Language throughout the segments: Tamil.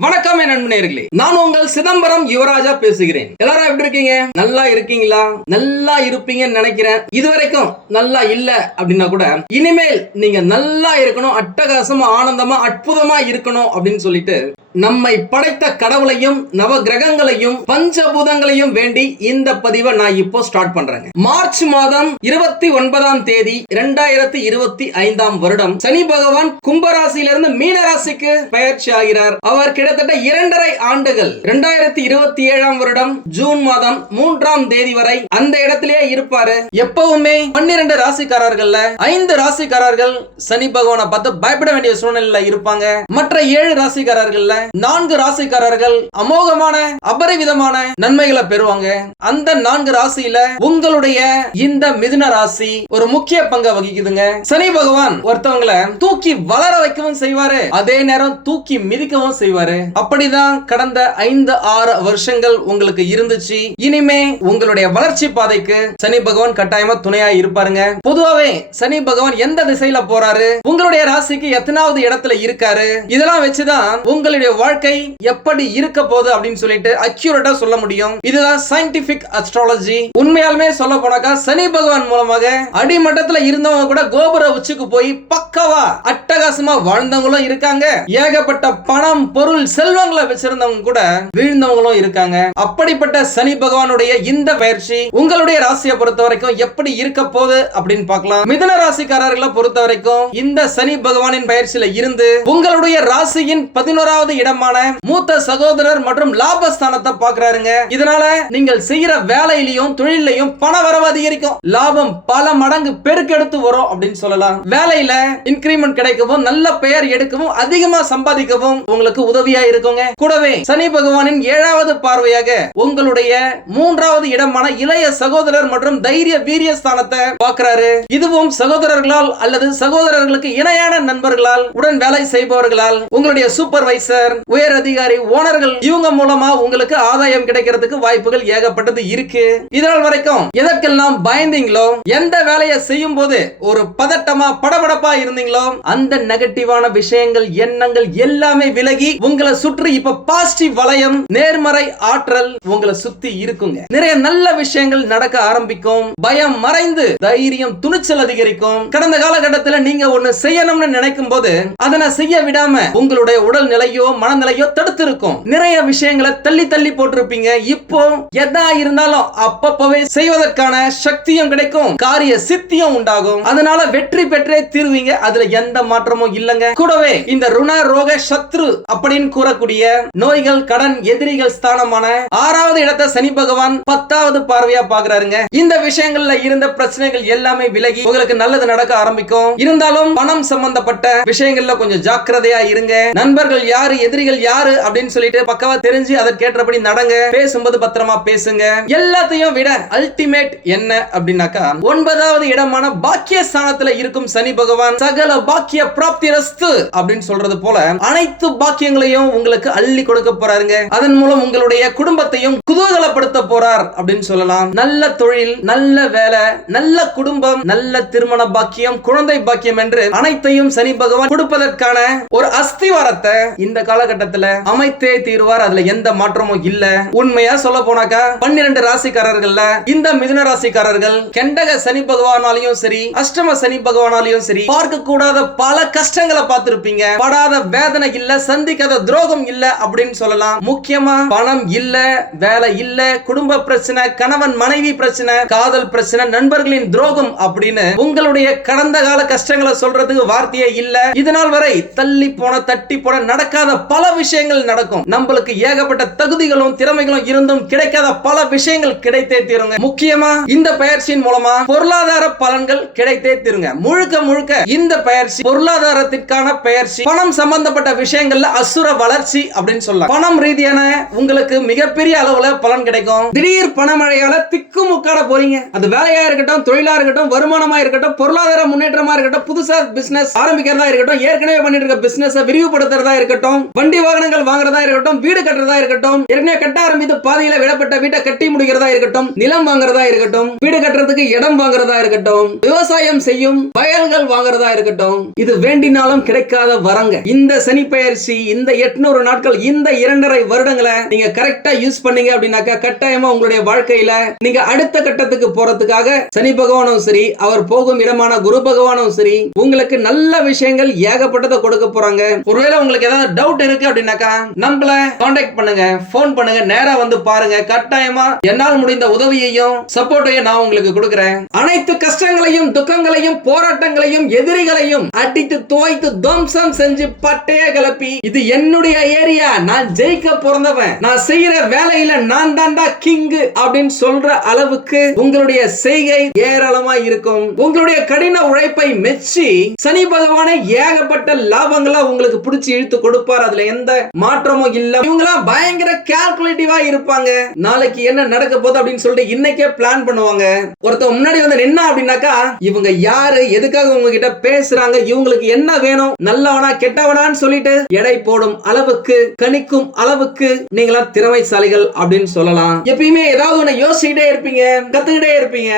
வணக்கம் என் நண்பனேர்களே நான் உங்கள் சிதம்பரம் யுவராஜா பேசுகிறேன். எல்லாரும் எப்படி இருக்கீங்க? நல்லா இருக்கீங்களா? நல்லா இருப்பீங்கன்னு நினைக்கிறேன். இதுவரைக்கும் நல்லா இல்ல அப்படின்னா கூட இனிமேல் நீங்க நல்லா இருக்கணும் அட்டகாசமா ஆனந்தமா அற்புதமா இருக்கணும் அப்படின்னு சொல்லிட்டு நம்மை படைத்த கடவுளையும் நவ கிரகங்களையும் பஞ்சபூதங்களையும் வேண்டி இந்த பதிவை நான் இப்போ ஸ்டார்ட் பண்றேங்க. மார்ச் மாதம் இருபத்தி ஒன்பதாம் தேதி இரண்டாயிரத்தி இருபத்தி ஐந்தாம் வருடம் சனி பகவான் கும்பராசியிலிருந்து மீன ராசிக்கு பயிற்சி ஆகிறார். அவர் கிட்டத்தட்ட இரண்டரை ஆண்டுகள் இரண்டாயிரத்தி இருபத்தி ஏழாம் வருடம் ஜூன் மாதம் மூன்றாம் தேதி வரை அந்த இடத்திலேயே இருப்பாரு. எப்பவுமே பன்னிரண்டு ராசிக்காரர்கள்ல ஐந்து ராசிக்காரர்கள் சனி பகவானை பார்த்து பயப்பட வேண்டிய சூழ்நிலையில இருப்பாங்க. மற்ற ஏழு ராசிக்காரர்கள்ல நான்கு ராசிக்காரர்கள் அமோகமான அபரிவிதமான நன்மைகளை பெறுவாங்க. அந்த நான்கு ராசியில உங்களுடைய இந்த மிதுன ராசி ஒரு முக்கிய பங்கை வகிக்குதுங்க. சனி பகவான் ஒருத்தவங்களை தூக்கி வளர வைக்கவும் செய்வாரு. அதே நேரம் தூக்கி மிதிக்கவும் செய்வாரு. அப்படிதான் கடந்த ஐந்து ஆறு வருஷங்கள் உங்களுக்கு இருந்துச்சு. இனிமே உங்களுடைய வளர்ச்சி பாதைக்கு சனி பகவான் கட்டாயமா துணையா இருப்பாருங்க. பொதுவாவே சனி பகவான் எந்த திசையில போறாரு? உங்களுடைய ராசிக்கு எத்தனாவது இடத்துல இருக்காரு? இதெல்லாம் வச்சுதான் உங்களுடைய வாழ்க்கை எப்படி இருக்க போகுது அப்படின்னு சொல்லிட்டு அக்யூரேட்டா சொல்ல முடியும். இதுதான் சயின்டிபிக் அஸ்ட்ராலஜி உண்மையாலுமே சொல்ல போனாக்கா சனி பகவான் மூலமாக அடிமட்டத்துல இருந்தவங்க கூட கோபுர உச்சிக்கு போய் பக்கவா அட்டகாசமா வாழ்ந்தவங்களும் இருக்காங்க. ஏகப்பட்ட பணம் பொருள் செல்வங்களை வச்சிருந்தவங்க கூட வீழ்ந்தவங்களும் இருக்காங்க. அப்படிப்பட்ட சனி பகவானுடைய இந்த பயிற்சி உங்களுடைய ராசியை பொறுத்த வரைக்கும் எப்படி இருக்க போகுது அப்படின்னு பார்க்கலாம். மிதன ராசிக்காரர்களை பொறுத்த வரைக்கும் இந்த சனி பகவானின் பயிற்சியில இருந்து உங்களுடைய ராசியின் பதினோராவது இடமான மூத்த சகோதரர் மற்றும் லாபஸ்தானத்தை பாக்குறாருங்க இதனால நீங்கள் செய்யற வேலையிலையும் தொழிலையும் பண வரவு அதிகரிக்கும். லாபம் பல மடங்கு பெருக்கெடுத்து வரும் அப்படின்னு சொல்லலாம். வேலையில இன்கிரிமெண்ட் கிடைக்கவும் நல்ல பெயர் எடுக்கவும் அதிகமா சம்பாதிக்கவும் உங்களுக்கு உதவியா இருக்குங்க. கூடவே சனி பகவானின் ஏழாவது பார்வையாக உங்களுடைய மூன்றாவது இடமான இளைய சகோதரர் மற்றும் தைரிய வீரிய ஸ்தானத்தை பாக்குறாரு இதுவும் சகோதரர்களால் அல்லது சகோதரர்களுக்கு இணையான நண்பர்களால் உடன் வேலை செய்பவர்களால் உங்களுடைய சூப்பர்வைசர் உயர் அதிகாரி ஓனர்கள் இவங்க மூலமா உங்களுக்கு ஆதாயம் கிடைக்கிறதுக்கு வாய்ப்புகள் ஏகப்பட்டது இருக்கு. இதனால் வரைக்கும் எதற்கெல்லாம் பயந்தீங்களோ எந்த வேலையை செய்யும் போது ஒரு பதட்டமா படபடப்பா இருந்தீங்களோ அந்த நெகட்டிவான விஷயங்கள் எண்ணங்கள் எல்லாமே விலகி உங்களை சுற்றி இப்ப பாசிட்டிவ் வளையம் நேர்மறை ஆற்றல் உங்களை சுத்தி இருக்குங்க. நிறைய நல்ல விஷயங்கள் நடக்க ஆரம்பிக்கும். பயம் மறைந்து தைரியம் துணிச்சல் அதிகரிக்கும். கடந்த காலகட்டத்தில் நீங்க ஒண்ணு செய்யணும்னு நினைக்கும் போது அதனை செய்ய விடாம உங்களுடைய உடல் நிலையோ மனநிலையோ தடுத்திருக்கும். நிறைய விஷயங்களை தள்ளி தள்ளி போட்டிருப்பீங்க. இப்போ எதா இருந்தாலும் அப்பப்பவே செய்வதற்கான சக்தியும் கிடைக்கும். காரிய சித்தியும் உண்டாகும். அதனால வெற்றி பெற்றே தீர்வீங்க. அதுல எந்த மாற்றமும் இல்லைங்க. கூடவே இந்த ருண ரோக சத்ரு அப்படின்னு கூறக்கூடிய நோய்கள் கடன் எதிரிகள் ஸ்தானமான ஆறாவது இடத்தை சனி பகவான் பத்தாவது பார்வையா பாக்குறாருங்க. இந்த விஷயங்கள்ல இருந்த பிரச்சனைகள் எல்லாமே விலகி உங்களுக்கு நல்லது நடக்க ஆரம்பிக்கும். இருந்தாலும் பணம் சம்பந்தப்பட்ட விஷயங்கள்ல கொஞ்சம் ஜாக்கிரதையா இருங்க. நண்பர்கள் யாரு எதிரிகள் யாரு அப்படின்னு சொல்லிட்டு பக்கவா தெரிஞ்சு அதற்கேற்றபடி நடங்க. பேசும்போது பத்திரமா பேசுங்க. எல்லாத்தையும் விட அல்டிமேட் என்ன அப்படின்னாக்கா ஒன்பதாவது இடமான பாக்கிய ஸ்தானத்துல இருக்கும் சனி பகவான் சகல பாக்கிய பிராப்தி ரஸ்து அப்படின்னு சொல்றது போல அனைத்து பாக்கியங்களையும் உங்களுக்கு அள்ளி கொடுக்க போறாருங்க. அதன் மூலம் உங்களுடைய குடும்பத்தையும் குதூகலப்படுத்த போறார் அப்படின்னு சொல்லலாம். நல்ல தொழில் நல்ல வேலை நல்ல குடும்பம் நல்ல திருமண பாக்கியம் குழந்தை பாக்கியம் என்று அனைத்தையும் சனி பகவான் கொடுப்பதற்கான ஒரு அஸ்திவாரத்தை இந்த காலகட்டத்துல அமைத்தே தீர்வார். அதுல எந்த மாற்றமும் இல்ல. உண்மையா சொல்ல போனாக்கா பன்னிரண்டு ராசிக்காரர்கள்ல இந்த மிதுன ராசிக்காரர்கள் கெண்டக சனி பகவானாலையும் சரி அஷ்டம சனி பகவானாலையும் சரி பார்க்க கூடாத பல கஷ்டங்களை பார்த்திருப்பீங்க. படாத வேதனை இல்ல சந்திக்காத துரோகம் இல்ல அப்படின்னு சொல்லலாம். முக்கியமா பணம் இல்ல வேலை இல்ல குடும்ப பிரச்சனை கணவன் மனைவி பிரச்சனை காதல் பிரச்சனை நண்பர்களின் துரோகம் அப்படின்னு உங்களுடைய கடந்த கால கஷ்டங்களை சொல்றதுக்கு வார்த்தையே இல்ல. இதனால் வரை தள்ளி போன தட்டி போன நடக்காத பல விஷயங்கள் நடக்கும். நம்மளுக்கு ஏகப்பட்ட தகுதிகளும் திறமைகளும் இருந்தும் கிடைக்காத பல விஷயங்கள் கிடைத்தே தீருங்க. முக்கியமா இந்த பயிற்சியின் மூலமா பொருளாதார பலன்கள் கிடைத்தே தீருங்க. முழுக்க முழுக்க இந்த பயிற்சி பொருளாதாரத்திற்கான பயிற்சி பணம் சம்பந்தப்பட்ட விஷயங்கள்ல அசுர வளர்ச்சி அப்படின்னு சொல்லலாம். பணம் ரீதியான உங்களுக்கு மிகப்பெரிய அளவுல பலன் கிடைக்கும். திடீர் பணமழையால திக்கு முக்காட போறீங்க. அது வேலையா இருக்கட்டும் தொழிலா இருக்கட்டும் வருமானமா இருக்கட்டும் பொருளாதார முன்னேற்றமா இருக்கட்டும் புதுசா பிசினஸ் ஆரம்பிக்கிறதா இருக்கட்டும் ஏற்கனவே பண்ணிட்டு இருக்க பிசினஸ் விரிவுபடுத்துறதா இருக்கட்டும் வண்டி வாகனங்கள் வாங்குறதா இருக்கட்டும் வீடு கட்டுறதா இருக்கட்டும் ஏற்கனவே கட்ட ஆரம்பித்து பாதையில விடப்பட்ட வீட்டை கட்டி முடிக்கிறதா இருக்கட்டும் நிலம் வாங்குறதா இருக்கட்டும் வீடு கட்டுறதுக்கு இடம் வாங்குறதா இருக்கட்டும் விவசாயம் செய்யும் வயல்கள் வாங்குறதா இருக்கட்டும் இது வேண்டினாலும் கிடைக்காத வரங்க. இந்த சனி பயிற்சி இந்த எட்நூறு நாட்கள் இந்த இரண்டரை வருடங்களை நீங்க கரெக்டா யூஸ் பண்ணீங்க அப்படின்னாக்கா கட்டாயமா உங்களுடைய வாழ்க்கையில நீங்க அடுத்த கட்டத்துக்கு போறதுக்காக சனி பகவானும் சரி அவர் போகும் இடமான குரு பகவானும் சரி உங்களுக்கு நல்ல விஷயங்கள் ஏகப்பட்டதை கொடுக்க போறாங்க. ஒருவேளை உங்களுக்கு ஏதாவது டவுட் இருக்கு அப்படின்னாக்கா நம்மள காண்டாக்ட் பண்ணுங்க போன் பண்ணுங்க நேரா வந்து பாருங்க. கட்டாயமா என்னால் முடிந்த உதவியையும் சப்போர்ட்டையும் நான் உங்களுக்கு கொடுக்கிறேன். அனைத்து கஷ்டங்களையும் துக்கங்களையும் போராட்டங்களையும் எதிரிகளையும் அடித்து துவைத்து துவம்சம் செஞ்சு பட்டைய கிளப்பி இது என்னுடைய ஏரியா. நான் ஜெயிக்க பிறந்தவன். நான் செய்யற வேலையில நான் தான்டா கிங்கு அப்படின்னு சொல்ற அளவுக்கு உங்களுடைய செய்கை ஏராளமா இருக்கும். உங்களுடைய கடின உழைப்பை மெச்சி சனி பகவானை ஏகப்பட்ட லாபங்களா உங்களுக்கு பிடிச்சி இழுத்து கொடுப்பார். அதுல எந்த மாற்றமும் இல்ல. இவங்களாம் பயங்கர கேல்குலேட்டிவா இருப்பாங்க. நாளைக்கு என்ன நடக்க போகுது அப்படின்னு சொல்லிட்டு இன்னைக்கே பிளான் பண்ணுவாங்க. ஒருத்தர் முன்னாடி வந்து நின்னா அப்படின்னாக்கா இவங்க யாரு எதுக்காக உங்ககிட்ட பேசுறாங்க இவங்களுக்கு என்ன வேணும் நல்லவனா கெட்டவனான்னு சொல்லிட்டு எடை போடும் அளவுக்கு கணிக்கும் அளவுக்கு நீங்களா திறமைசாலிகள் அப்படின்னு சொல்லலாம். எப்பயுமே ஏதாவது ஒண்ணு யோசிச்சுக்கிட்டே இருப்பீங்க கத்துக்கிட்டே இருப்பீங்க.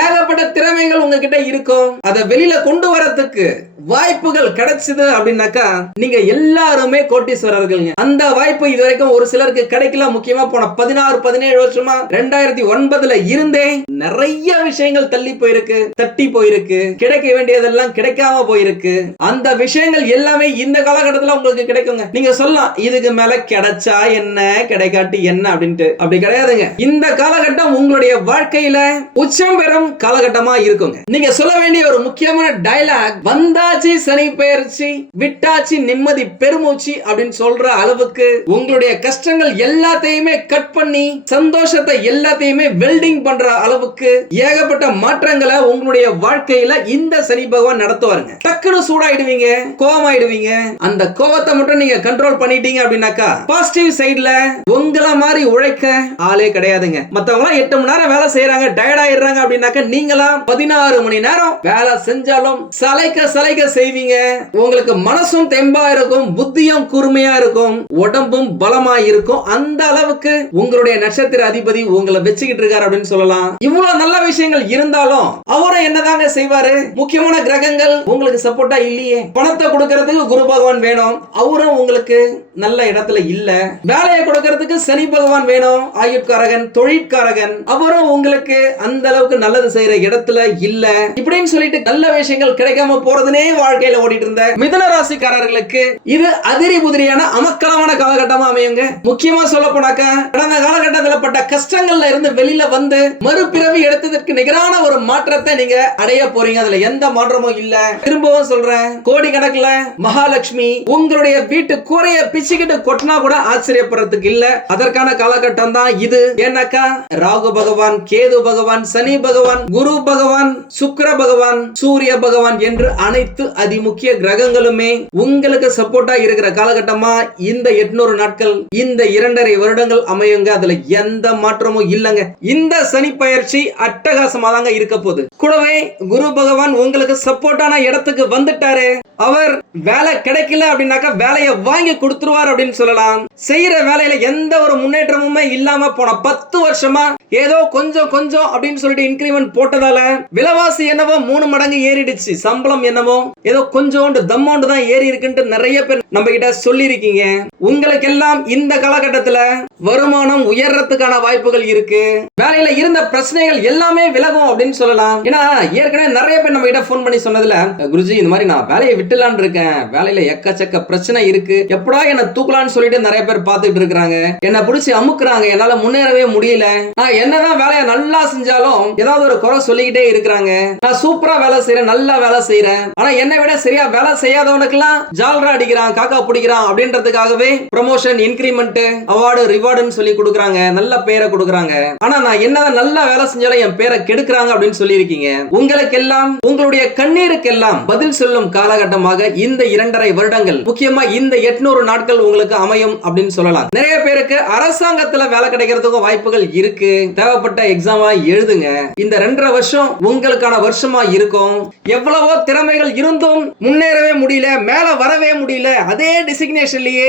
ஏகப்பட்ட திறமைகள் உங்ககிட்ட இருக்கும். அதை வெளியில கொண்டு வரதுக்கு வாய்ப்புகள் கிடைச்சது அப்படின்னாக்கா நீங்க எல்லாருமே கோட்டீஸ்வரர்கள்ங்க. அந்த வாய்ப்பு இது வரைக்கும் ஒரு சிலருக்கு கிடைக்கல. முக்கியமா போன பதினாறு பதினேழு வருஷமா ரெண்டாயிரத்தி ஒன்பதுல இருந்தே நிறைய விஷயங்கள் தள்ளி போயிருக்கு தட்டி போயிருக்கு கிடைக்க வேண்டியதெல்லாம் கிடைக்காம போயிருக்கு. அந்த விஷயங்கள் எல்லாமே இந்த காலகட்டத்துல உங்களுக்கு கிடைக்குங்க. நீங்க சொல்லலாம் இதுக்கு மேல கிடைச்சா என்ன? கிடைக்காட்டி என்ன? அப்படின்ட்டு. அப்படி கிடையாதுங்க. இந்த காலகட்டம் உங்களுடைய வாழ்க்கையில உச்சம் பெறும் காலகட்டமா இருக்குங்க. நீங்க சொல்ல வேண்டிய ஒரு முக்கியமான டயலாக் வந்தாச்சு சனி பெயர்ச்சி விட்டாச்சு நிம்மதி பெருமூச்சு அப்படின்னு சொல்ற அளவுக்கு உங்களுடைய கஷ்டங்கள் எல்லாத்தையுமே கட் பண்ணி சந்தோஷத்தை எல்லாத்தையுமே வெல்டிங் பண்ற அளவுக்கு ஏகப்பட்ட மாற்றங்களை உங்களுடைய வாழ்க்கையில இந்த சனி பகவான் நடத்துவாருங்க. டக்குனு சூடாயிடுவீங்க கோவமாயிடுவீங்க. அந்த கோவத்தை மட்டும் நீங்க கண்ட்ரோல் பண்ணிட்டீங்க அப்படின்னாக்கா பாசிட்டிவ் சைடுல உங்களை மாதிரி உழைக்க ஆளே கிடையாதுங்க. மத்தவங்க எல்லாம் எட்டு மணி நேரம் வேலை செய்யறாங்க டயர்ட் ஆயிடுறாங்க அப்படின்னாக்க நீங்களாம் பதினாறு மணி நேரம் வேலை செஞ்சாலும் சலைக்க சலைக்க செய்வீங்க. உங்களுக்கு மனசும் தெம்பா இருக்கும் புத்தியும் கூர்மையா இருக்கும் உடம்பும் பலமா இருக்கும் அந்த அளவுக்கு உங்களுடைய நட்சத்திர அதிபதி உங்களை வச்சுக்கிட்டு இருக்காரு அப்படின்னு சொல்லலாம். இவ்வளவு நல்ல விஷயங்கள் இருந்தாலும் அவரும் என்னதாங்க செய்வாரு? முக்கியமான கிரகங்கள் உங்களுக்கு சப்போர்ட்டா இல்லையே. பணத்தை கொடுக்கறதுக்கு குரு பகவான் வேணும். அவரும் உங்களுக்கு நல்ல இடத்துல இல்ல. வேலையை கொடுக்கறதுக்கு சனி பகவான் வேணும். ஆயுட்காரகன் தொழிற்காரகன். அவரும் உங்களுக்கு அந்த அளவுக்கு நல்லது செய்யற இடத்துல இல்ல. இப்படின்னு சொல்லிட்டு நல்ல விஷயங்கள் கிடைக்காம போறதுனே வாழ்க்கையில ஓடிட்டு இருந்த மிதன ராசிக்காரர்களுக்கு இது அதிரி புதிரியான அமக்கலமான காலகட்டமா அமையுங்க. முக்கியமா சொல்ல போனாக்க கடந்த காலகட்டத்தில் பட்ட கஷ்டங்கள்ல இருந்து வெளியில வந்து மறுபிறவி எடுத்ததற்கு நிகரான ஒரு மாற்றத்தை நீங்க அடைய போறீங்க. அதுல எந்த மாற்றமும் இல்ல. திரும்பவும் சொல்றேன் கோடி கணக்குல மகாலட்சுமி உங்களுடைய வீட்டு கூரைய பிச்சுக்கிட்டு கொட்டினா கூட ஆச்சரியப்படுறதுக்கு இல்ல. அதற்கான காலகட்டம் தான் இது. ஏன்னாக்கா ராகு பகவான் கேது பகவான் சனி பகவான் குரு பகவான் சுக்கிர பகவான் சூரிய பகவான் என்று அனைத்து அதிமுக்கிய கிரகங்களுமே உங்களுக்கு சப்போர்ட்டா இருக்கிற கால காலகட்டமா இந்த எட்நூறு நாட்கள் இந்த இரண்டரை வருடங்கள் அமையுங்க. அதுல எந்த மாற்றமும் இல்லைங்க. இந்த சனி பயிற்சி அட்டகாசமா தாங்க இருக்க போகுது. கூடவே குரு பகவான் உங்களுக்கு சப்போர்ட்டான இடத்துக்கு வந்துட்டாரு. அவர் வேலை கிடைக்கல அப்படின்னாக்கா வேலையை வாங்கி கொடுத்துருவார் அப்படின்னு சொல்லலாம். செய்யற வேலையில எந்த ஒரு முன்னேற்றமுமே இல்லாம போன பத்து வருஷமா ஏதோ கொஞ்சம் கொஞ்சம் அப்படின்னு சொல்லிட்டு இன்கிரிமெண்ட் போட்டதால விலைவாசி என்னவோ மூணு மடங்கு ஏறிடுச்சு. சம்பளம் என்னவோ ஏதோ கொஞ்சோண்டு தம்மோண்டு தான் ஏறி இருக்குன்ட்டு நிறைய பேர் நம்ம கிட்ட சொல்லியிருக்கீங்க. உங்களுக்கெல்லாம் இந்த காலகட்டத்துல வருமானம் உயர்றதுக்கான வாய்ப்புகள் இருக்கு. வேலையில இருந்த பிரச்சனைகள் எல்லாமே விலகும் அப்படின்னு சொல்லலாம். ஏன்னா ஏற்கனவே நிறைய பேர் நம்ம கிட்ட ஃபோன் பண்ணி சொன்னதுல குருஜி இந்த மாதிரி நான் வேலையை விட்டுலான் இருக்கேன். வேலையில எக்கச்சக்க பிரச்சனை இருக்கு. எப்படா என்ன தூக்கலான்னு சொல்லிட்டு நிறைய பேர் பார்த்துட்டு இருக்காங்க என்ன பிடிச்சி அமுக்குறாங்க. என்னால முன்னேறவே முடியல. நான் என்னதான் வேலையை நல்லா செஞ்சாலும் ஏதாவது ஒரு குறை சொல்லிக்கிட்டே இருக்கிறாங்க. நான் சூப்பரா வேலை செய்யறேன் நல்லா வேலை செய்யறேன் ஆனா என்னை விட சரியா வேலை செய்யாதவனுக்கெல்லாம் ஜால்ரா அடிக்கிறான் காக்கா பிடிக்கிறான் அப்படின்றதுக்காகவே ப்ரமோஷன் இன்கிரிமெண்ட் அவார்டு ரிவார்டுன்னு சொல்லி கொடுக்குறாங்க. நல்ல பேரை கொடுக்குறாங்க. ஆனா நான் என்னதான் நல்லா வேலை செஞ்சாலும் என் பேரை கெடுக்கிறாங்க அப்படின்னு சொல்லியிருக்கீங்க. உங்களுக்கெல்லாம் உங்களுடைய கண்ணீருக்கெல்லாம் பதில் சொல்லும் காலகட்டம் காரணமாக இந்த இரண்டரை வருடங்கள் முக்கியமா இந்த எட்நூறு நாட்கள் உங்களுக்கு அமையும் அப்படின்னு சொல்லலாம். நிறைய பேருக்கு அரசாங்கத்துல வேலை கிடைக்கிறதுக்கும் வாய்ப்புகள் இருக்கு. தேவைப்பட்ட எக்ஸாம் எழுதுங்க. இந்த ரெண்டரை வருஷம் உங்களுக்கான வருஷமா இருக்கும். எவ்வளவோ திறமைகள் இருந்தும் முன்னேறவே முடியல மேல வரவே முடியல அதே டெசிக்னேஷன்லயே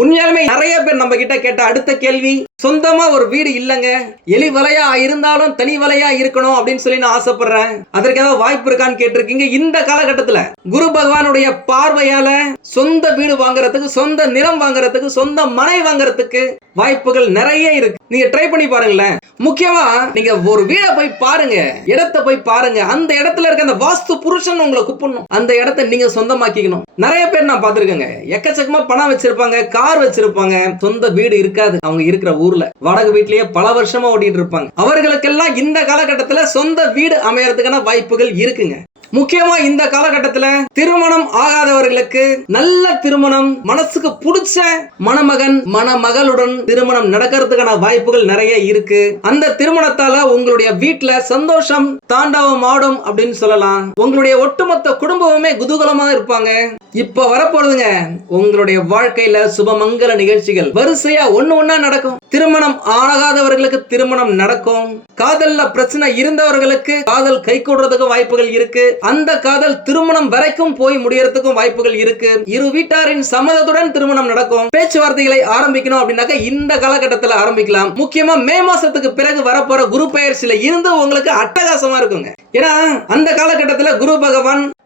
உண்மையாலுமே நிறைய பேர் நம்ம கிட்ட கேட்ட அடுத்த கேள்வி சொந்தமா ஒரு வீடு இல்லைங்க. எலி வலையா இருந்தாலும் தனி வலையா இருக்கணும் அப்படின்னு சொல்லி நான் ஆசைப்படுறேன். அதற்கு ஏதாவது வாய்ப்பு இருக்கான்னு கேட்டிருக்கீங்க. இந்த காலகட்டத்துல குரு பகவானுடைய பார்வையால சொந்த வீடு வாங்குறதுக்கு சொந்த நிலம் வாங்குறதுக்கு சொந்த மனை வாங்குறதுக்கு வாய்ப்புகள் நிறைய இருக்கு. நீங்க ட்ரை பண்ணி பாருங்களேன். முக்கியமா நீங்க ஒரு வீடை போய் பாருங்க. இடத்தை போய் பாருங்க. அந்த இடத்துல இருக்க அந்த வாஸ்து புருஷன் உங்களை கூப்பிடணும். அந்த இடத்தை நீங்க சொந்தமாக்கிக்கணும். நிறைய பேர் நான் பார்த்திருக்கேங்க. எக்கச்சக்கமா பணம் வச்சிருப்பாங்க கார் வச்சிருப்பாங்க. சொந்த வீடு இருக்காது. அவங்க இருக்கிற ஊர் ஊர்ல. வாடகை வீட்லயே பல வருஷமா ஓட்டிட்டு இருப்பாங்க. அவர்களுக்கெல்லாம் இந்த காலகட்டத்துல சொந்த வீடு அமையறதுக்கான வாய்ப்புகள் இருக்குங்க. முக்கியமா இந்த காலகட்டத்துல திருமணம் ஆகாதவர்களுக்கு நல்ல திருமணம் மனசுக்கு பிடிச்ச மணமகன் மணமகளுடன் திருமணம் நடக்கிறதுக்கான வாய்ப்புகள் நிறைய இருக்கு. அந்த திருமணத்தால உங்களுடைய வீட்டுல சந்தோஷம் தாண்டவம் ஆடும் அப்படின்னு சொல்லலாம். உங்களுடைய ஒட்டுமொத்த குடும்பமுமே குதூகலமா இருப்பாங்க. இப்ப வரப்போறதுங்க உங்களுடைய வாழ்க்கையில சுபமங்கல நிகழ்ச்சிகள். வரிசையா ஒண்ணு ஒண்ணா நடக்கும். திருமணம் ஆகாதவர்களுக்கு திருமணம் நடக்கும். காதல்ல பிரச்சனை இருந்தவர்களுக்கு காதல் கை கூடுறதுக்கு வாய்ப்புகள் இருக்கு. அந்த காதல் திருமணம் வரைக்கும் போய் முடியறதுக்கும் வாய்ப்புகள் இருக்கு. இரு வீட்டாரின் சம்மதத்துடன் திருமணம் நடக்கும். பேச்சுவார்த்தைகளை ஆரம்பிக்கணும் அப்படின்னாக்க இந்த காலகட்டத்தில் ஆரம்பிக்கலாம். முக்கியமா மே மாசத்துக்கு பிறகு வரப்போற குரு பயிற்சியில இருந்து உங்களுக்கு அட்டகாசமா இருக்குங்க. ஏன்னா அந்த காலகட்டத்தில் குரு பகவான்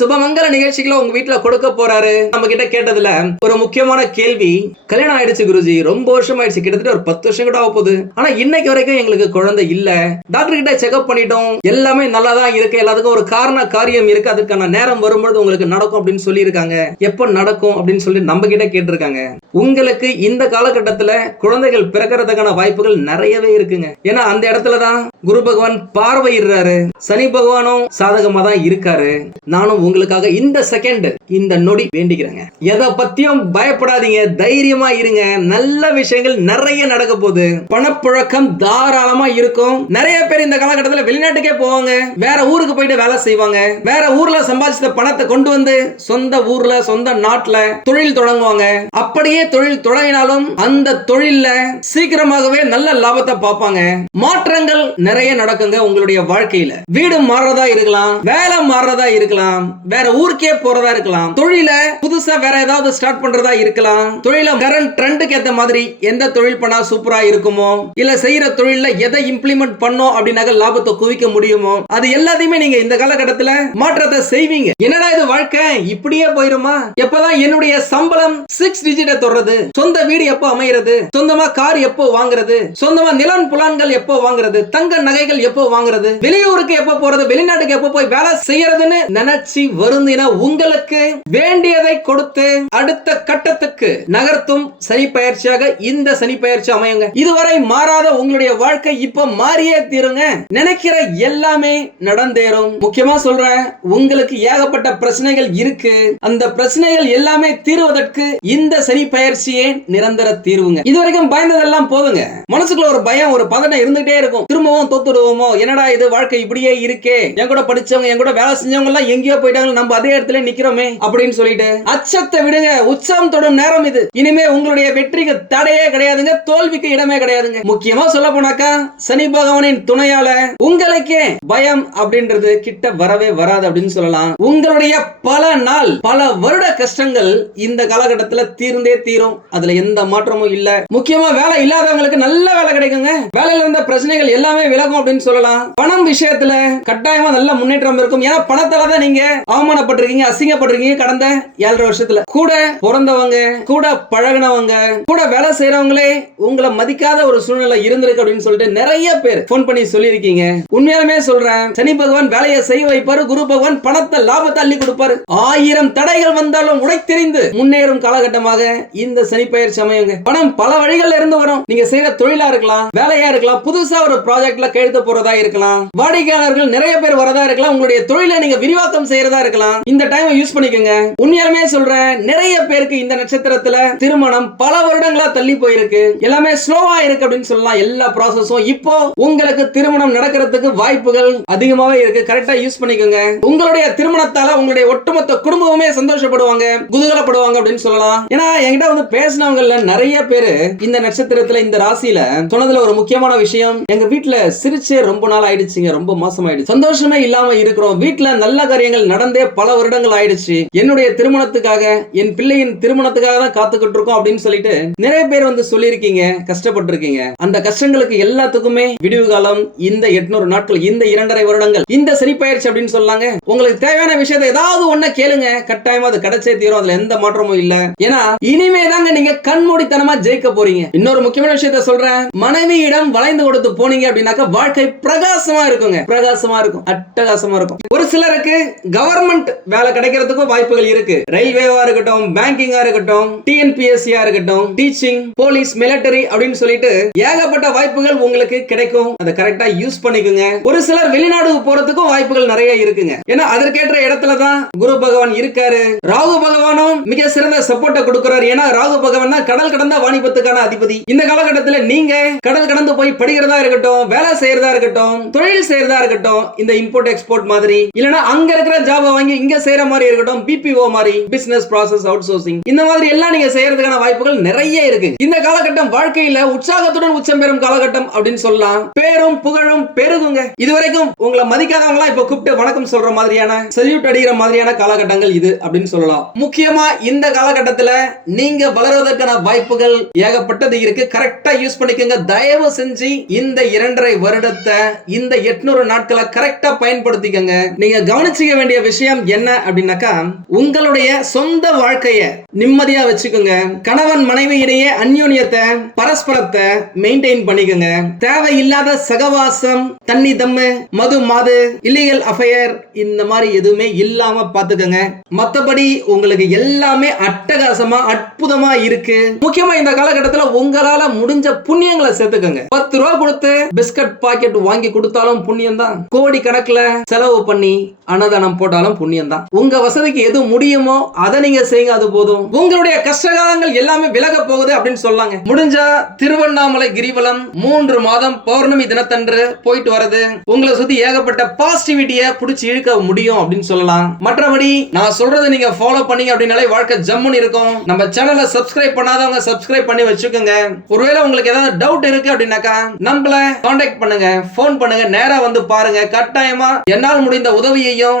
சுபமங்கல நிகழ்ச்சிகளை உங்க வீட்டுல கொடுக்க போறாரு? நம்ம கிட்ட கேட்டதுல ஒரு முக்கியமான கேள்வி. கல்யாணம் ஆயிடுச்சு குருஜி. ரொம்ப வருஷம் ஆயிடுச்சு கிட்டத்தட்ட ஒரு பத்து வருஷம் கூட ஆக போகுது. ஆனா இன்னைக்கு வரைக்கும் எங்களுக்கு குழந்தை இல்ல. டாக்டர் கிட்ட செக்அப் பண்ணிட்டோம். எல்லாமே நல்லா தான் இருக்கு. எல்லாத்துக்கும் ஒரு காரண காரியம் இருக்கு. அதுக்கான நேரம் வரும்பொழுது உங்களுக்கு நடக்கும் அப்படின்னு சொல்லியிருக்காங்க. எப்ப நடக்கும் அப்படின்னு சொல்லி நம்ம கிட்ட கேட்டிருக்காங்க. உங்களுக்கு இந்த காலகட்டத்துல குழந்தைகள் பிறக்கிறதுக்கான வாய்ப்புகள் நிறையவே இருக்குங்க. ஏன்னா அந்த இடத்துல தான் குரு பகவான் பார்வையிடுறாரு. சனி பகவானும் சாதகமா தான் இருக்காரு. நானும் உங்களுக்காக இந்த செகண்ட் இந்த நொடி வேண்டிக்கிறேங்க எதை பத்தியும் பயப்படாதீங்க தைரியமா இருங்க. நல்ல விஷயங்கள் நிறைய நடக்க போகுது. பணப்புழக்கம் தாராளமா இருக்கும். நிறைய பேர் இந்த காலகட்டத்தில் வெளிநாட்டுக்கே போவாங்க. வேற ஊருக்கு போயிட்டு வேலை செய்வாங்க. வேற ஊர்ல சம்பாதிச்ச பணத்தை கொண்டு வந்து சொந்த ஊர்ல சொந்த நாட்டுல தொழில் தொடங்குவாங்க. அப்படியே தொழில் தொடங்கினாலும் அந்த தொழில்ல சீக்கிரமாகவே நல்ல லாபத்தை பார்ப்பாங்க. மாற்றங்கள் நிறைய நடக்குங்க உங்களுடைய வாழ்க்கையில. வீடு மாறுறதா இருக்கலாம் வேலை மாறுறதா இருக்கலாம். வேற ஊருக்கே போறதா இருக்கலாம். தொழில புதுசா வேற ஏதாவது ஸ்டார்ட் பண்றதா இருக்கலாம். தொழில கரண்ட் ட்ரெண்டுக்கு ஏத்த மாதிரி எந்த தொழில் பண்ணா சூப்பரா இருக்குமோ இல்ல செய்யற தொழில எதை இம்ப்ளிமெண்ட் பண்ணோம் அப்படின்னாக்க லாபத்தை குவிக்க முடியுமோ அது எல்லாத்தையுமே நீங்க இந்த காலகட்டத்துல மாற்றத்தை செய்வீங்க. என்னடா இது வாழ்க்கை? இப்படியே போயிருமா? எப்பதான் என்னுடைய சம்பளம் சிக்ஸ் டிஜிட்ட தொடர்றது சொந்த வீடு எப்போ அமைகிறது சொந்தமா கார் எப்போ வாங்குறது? சொந்தமா நிலம் புலான்கள் எப்போ வாங்குறது? தங்க நகைகள் எப்போ வாங்குறது? வெளியூருக்கு எப்போ போறது? வெளிநாட்டுக்கு எப்போ போய் வேலை செய்யறதுன்னு நினைச்சு வருந்தின உங்களுக்கு வேண்டியதை கொடுத்து அடுத்த கட்டத்துக்கு நகர்த்தும் சனி பயிற்சியாக இந்த சனி பயிற்சி அமையுங்க. இதுவரை மாறாத உங்களுடைய வாழ்க்கை இப்ப மாறியே தீருங்க. நினைக்கிற எல்லாமே நடந்தேறும். முக்கியமா சொல்றேன் உங்களுக்கு ஏகப்பட்ட பிரச்சனைகள் இருக்கு. அந்த பிரச்சனைகள் எல்லாமே தீர்வதற்கு இந்த சனி பயிற்சியே நிரந்தர தீர்வுங்க. இதுவரைக்கும் பயந்ததெல்லாம் போதுங்க. மனசுக்குள்ள ஒரு பயம் ஒரு பதட்டம் இருந்துகிட்டே இருக்கும். திரும்பவும் தோத்துடுவோமோ? என்னடா இது வாழ்க்கை இப்படியே இருக்கே? என் கூட படிச்சவங்க என் கூட வேலை செஞ்சவங்க எல்லாம் எங்கேயோ போயிட்டாங்க நம்ம அதே இடத்துல நிக்கிறோமே அப்படின்னு சொல்லிட்டு. அச்சத்தை விடுங்க உற்சாகம் தொடும் நேரம் இது. இனிமே உங்களுடைய வெற்றிக்கு தடையே கிடையாதுங்க தோல்விக்கு இடமே கிடையாதுங்க. முக்கியமா சொல்ல போனாக்கா சனி பகவானின் துணையால உங்களுக்கே பயம் அப்படின்றது கிட்ட வரவே வராது அப்படின்னு சொல்லலாம். உங்களுடைய பல நாள் பல வருட கஷ்டங்கள் இந்த காலகட்டத்துல தீர்ந்தே தீரும். அதுல எந்த மாற்றமும் இல்ல. முக்கியமா வேலை இல்லாதவங்களுக்கு நல்ல வேலை கிடைக்குங்க. வேலையில இருந்த பிரச்சனைகள் எல்லாமே விலகும் அப்படின்னு சொல்லலாம். பணம் விஷயத்துல கட்டாயமா நல்ல முன்னேற்றம் இருக்கும். ஏன்னா பணத்தால தான் நீங்க அவமானப்பட்டிருக்கீங்க அசிங்கப்பட்டிருக்கீங்க கடந்த ஏழரை வருஷத்துல. கூட பிறந்தவங்க கூட பழகினவங்க கூட வேலை செய்யறவங்களே உங்களை மதிக்காத ஒரு சூழ்நிலை இருந்திருக்கு அப்படின்னு சொல்லிட்டு நிறைய பேர் போன் பண்ணி சொல்லியிருக்கீங்க. உண்மையாலுமே சொல்றேன் சனி பகவான் வேலையை செய்ய வைப்பாரு குரு பகவான் பணத்தை லாபத்தை அள்ளி கொடுப்பாரு. ஆயிரம் தடைகள் வந்தாலும் உடைத்தெறிந்து முன்னேறும் காலகட்டமாக இந்த சனி பயிர் சமயங்க பணம் பல வழிகள்ல இருந்து வரும். நீங்க செய்யற தொழிலா இருக்கலாம் வேலையா இருக்கலாம் புதுசா ஒரு ப்ராஜெக்ட்ல கையெழுத்து போறதா இருக்கலாம். வாடிக்கையாளர்கள் நிறைய பேர் வரதா இருக்கலாம். உங்களுடைய தொழிலை நீங்க விரிவாக்கம் செய்யறது இருக்கலாம். இந்த டைம் யூஸ் பண்ணிக்கோங்க. உண்மையாலுமே சொல்றேன் நிறைய பேருக்கு இந்த நட்சத்திரத்துல திருமணம் பல வருடங்களா தள்ளி போயிருக்கு. எல்லாமே ஸ்லோவா இருக்கு அப்படின்னு சொல்லலாம். எல்லா ப்ராசஸும் இப்போ உங்களுக்கு திருமணம் நடக்கிறதுக்கு வாய்ப்புகள் அதிகமாவே இருக்கு. கரெக்டா யூஸ் பண்ணிக்கோங்க. உங்களுடைய திருமணத்தால உங்களுடைய ஒட்டுமொத்த குடும்பமே சந்தோஷப்படுவாங்க குதூகலப்படுவாங்க அப்படின்னு சொல்லலாம். ஏன்னா என்கிட்ட வந்து பேசினவங்கல நிறைய பேரு இந்த நட்சத்திரத்துல இந்த ராசியில சொன்னதுல ஒரு முக்கியமான விஷயம். எங்க வீட்டுல சிரிச்சே ரொம்ப நாள் ஆயிடுச்சுங்க. ரொம்ப மாசம் ஆயிடுச்சு சந்தோஷமே இல்லாம இருக்கிறோம். வீட்டுல நல்ல காரியங்கள் நடந்தே பல வருடங்கள் ஆயிடுச்சு. என்னுடைய திருமணத்துக்காக என் பிள்ளையின் திருமணத்துக்காக தான் காத்துக்கிட்டு இருக்கோம் அப்படின்னு சொல்லிட்டு நிறைய பேர் வந்து சொல்லியிருக்கீங்க கஷ்டப்பட்டிருக்கீங்க. அந்த கஷ்டங்களுக்கு எல்லாத்துக்குமே விடிவு காலம் இந்த எட்நூறு நாட்கள் இந்த இரண்டரை வருடங்கள் இந்த சனி பயிற்சி அப்படின்னு சொல்லாங்க. உங்களுக்கு தேவையான விஷயத்தை ஏதாவது ஒண்ண கேளுங்க. கட்டாயமா அது கிடைச்சே தீரும். அதுல எந்த மாற்றமும் இல்ல. ஏன்னா இனிமே தாங்க நீங்க கண்மூடித்தனமா ஜெயிக்க போறீங்க. இன்னொரு முக்கியமான விஷயத்த சொல்றேன். மனைவியிடம் வளைந்து கொடுத்து போனீங்க அப்படின்னாக்க வாழ்க்கை பிரகாசமா இருக்குங்க. பிரகாசமா இருக்கும். அட்டகாசமா இருக்கும். ஒரு சிலருக்கு கவர்மெண்ட் வேலை கிடைக்கிறதுக்கும் வாய்ப்புகள் இருக்கு. ரயில்வேவா இருக்கட்டும் பேங்கிங்கா இருக்கட்டும் டிஎன்பிஎஸ்சியா இருக்கட்டும் டீச்சிங் போலீஸ் மிலிட்டரி அப்படின்னு சொல்லிட்டு ஏகப்பட்ட வாய்ப்புகள் உங்களுக்கு கிடைக்கும். அதை கரெக்டா யூஸ் பண்ணிக்கோங்க. ஒரு சிலர் வெளிநாடு போறதுக்கும் வாய்ப்புகள் நிறைய இருக்குங்க. ஏன்னா அதற்கேற்ற இடத்துல தான் குரு பகவான் இருக்காரு. ராகு பகவானும் மிக சிறந்த சப்போர்ட்டை கொடுக்கிறார். ஏன்னா ராகு பகவான் தான் கடல் கடந்த வாணிபத்துக்கான அதிபதி. இந்த காலகட்டத்தில் நீங்க கடல் கடந்து போய் படிக்கிறதா இருக்கட்டும் வேலை செய்யறதா இருக்கட்டும் தொழில் செய்யறதா இருக்கட்டும் இந்த இம்போர்ட் எக்ஸ்போர்ட் மாதிரி. இல்லைன்னா அங்க இருக்கிற ஜாபை வாங்கி இங்க செய்யற மாதிரி இருக்கட்டும் பிபிஓ மாதிரி பிசினஸ் ப்ராசஸ் அவுட் சோர்சிங் இந்த மாதிரி எல்லாம் நீங்க செய்யறதுக்கான வாய்ப்புகள் நிறைய இருக்கு. இந்த காலகட்டம் வாழ்க்கையில உற்சாகத்துடன் உச்சம் பெறும் காலகட்டம் அப்படின்னு சொல்லலாம். பேரும் புகழும் பெருகுங்க. இதுவரைக்கும் உங்களை மதிக்காதவங்களா இப்ப கூப்பிட்டு வணக்கம் சொல்ற மாதிரியான சல்யூட் அடிக்கிற மாதிரியான காலகட்டங்கள் இது அப்படின்னு சொல்லலாம். முக்கியமா இந்த காலகட்டத்துல நீங்க வளர்வதற்கான வாய்ப்புகள் ஏகப்பட்டது இருக்கு. கரெக்டா யூஸ் பண்ணிக்கோங்க. தயவு செஞ்சு இந்த இரண்டரை வருடத்தை இந்த எட்நூறு நாட்களை கரெக்டா பயன்படுத்திக்கோங்க. நீங்க கவனிச்சுக்க வேண்டிய விஷயம் என்ன அப்படின்னாக்கா உங்களுடைய சொந்த வாழ்க்கைய நிம்மதியா வச்சுக்கோங்க. கணவன் மனைவி இடையே அந்யோன்யத்தை பரஸ்பரத்தை மெயின்டைன் பண்ணிக்கோங்க. தேவையில்லாத சகவாசம் தண்ணி தம்மு மது மாது இல்லீகல் அஃபயர் இந்த மாதிரி எதுவுமே இல்லாம பாத்துக்கோங்க மத்தபடி உங்களுக்கு எல்லாமே அட்டகாசமா அற்புதமா இருக்கு. முக்கியமா இந்த காலகட்டத்துல உங்களால முடிஞ்ச புண்ணியங்களை சேர்த்துக்கோங்க. பத்து ரூபா கொடுத்து பிஸ்கட் பாக்கெட் வாங்கி கொடுத்தாலும் புண்ணியம் தான் கோடி கணக்குல செலவு பண்ணி அன்னதானம் போட்டாலும் புண்ணியம் தான் உங்க வசதிக்கு எது முடியுமோ அதை நீங்க செய்யுங்க அது போதும். உங்களுடைய கஷ்டகாலங்கள் எல்லாமே விலக போகுது அப்படின்னு சொல்லாங்க. முடிஞ்சா திருவண்ணாமலை கிரிவலம் மூன்று மாதம் பௌர்ணமி தினத்தன்று போயிட்டு வரது உங்களை சுத்தி ஏகப்பட்ட பாசிட்டிவிட்டிய புடிச்சு இழுக்க முடியும் அப்படின்னு சொல்லலாம். மற்றபடி நான் சொல்றதை நீங்க ஃபாலோ பண்ணீங்க அப்படின்னாலே வாழ்க்கை ஜம்முன்னு இருக்கும். நம்ம சேனலை சப்ஸ்கிரைப் பண்ணாதவங்க சப்ஸ்கிரைப் பண்ணி வச்சுக்கோங்க. ஒருவேளை உங்களுக்கு ஏதாவது டவுட் இருக்கு அப்படின்னாக்கா நம்மள காண்டாக்ட் பண்ணுங்க. ஃபோன் பண்ணுங்க. நேரா வந்து பாருங்க. கட்டாயமா என்னால் முடிந்த உதவியையும்